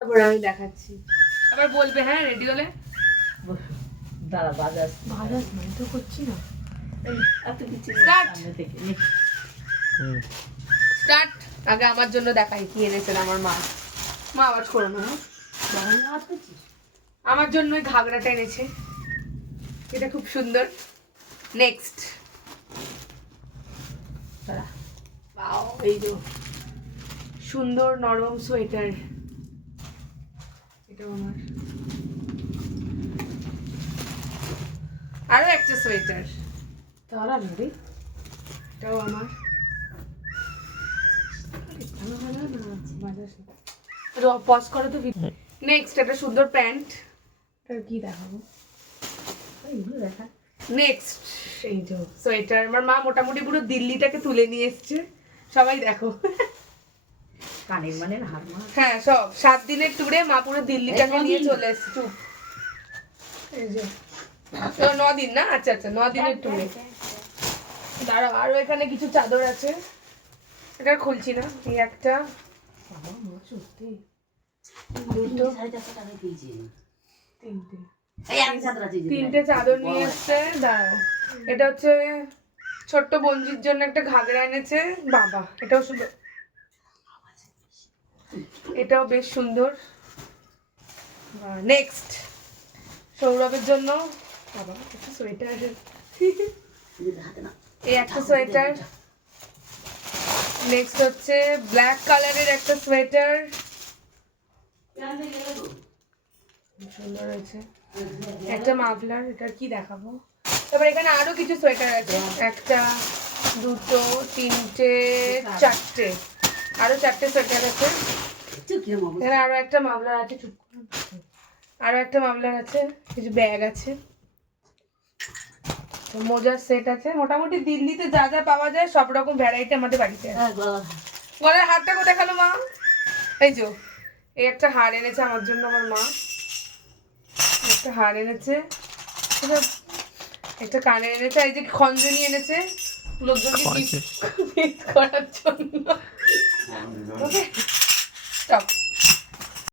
তারপরে আমি দেখাচ্ছি, আবার বলবে হ্যাঁ রেডি হলে। দাঁড়া বাজাজ বাজাজ মানে তো করছি না। এত কিছু Start. সামনে থেকে স্টার্ট। আগে আমার জন্য দেখাই কি এনেছেন আমার মা। মা আওয়াজ করো না। আমার জন্য ওই ঘাগরাটা এনেছে, এটা খুব সুন্দর। নেক্সট বাও, এই যে সুন্দর নরম সোয়েটার, এটাও আমার। আরো একটা সোয়েটার, তারা নেবে এটাও আমার। পজ করো তো। নেক্সট একটা সুন্দর প্যান্ট, এটা কি দেখাবো, এইগুলো দেখা নেক্সট এই যে সোয়েটার। আমার মা মোটামুটি পুরো দিল্লিটাকে তুলে নিয়ে এসছে, সবাই দেখো। কানের মানে হাত মা হ্যাঁ সব 7 দিনের ট্যুরে মা পুরো দিল্লিটাকে নিয়ে চলে এসছে। চুপ, এই যে 9 দিন না, আচ্ছা আচ্ছা 9 দিনের ট্যুরে। দাঁড়াও, আরো এখানে কিছু চাদর আছে, এটা খুলছি না। এই একটা, বাবা মা সত্যি দুটো, 450 টাকা দিয়েছি তিনটে, এই আমি চাদর আছে তিনটে চাদর নিয়ে এসছে। দাঁড়াও, এটা হচ্ছে ছোট্ট বঞ্জির জন্য একটা ঘাগরা এনেছে বাবা, এটাও সুন্দর, এটাও বেশ সুন্দর। নেক্সট সৌরভের জন্য বাবা একটা সোয়েটার, হাতে না এই একটা সোয়েটার। নেক্সট হচ্ছে ব্ল্যাক কালারের একটা সোয়েটার, সুন্দর হয়েছে। একটা মাফলার, এটা কি দেখাবো। তারপর এখানে আরো কিছু সোয়েটার আছে, একটা দুটো তিনটে চারটে, আরো 4টে সোয়েটার আছে। এখানে আরো একটা মাফলার আছে, আরো একটা মাফলার আছে, কিছু ব্যাগ আছে, তো মোজার সেট আছে। মোটামুটি দিল্লিতে যা যা পাওয়া যায় সব রকম ভ্যারাইটি আমাদের বাড়িতে আছে। গলার হারটা কোথায় গেল মা? এই যে এই একটা হার এনেছে আমার জন্য আমার মা, একটা হার এনেছে, একটা কানে এনেছে, এই যে খঞ্জনি এনেছে লোকজনকে গিফট করার জন্য। Okay stop.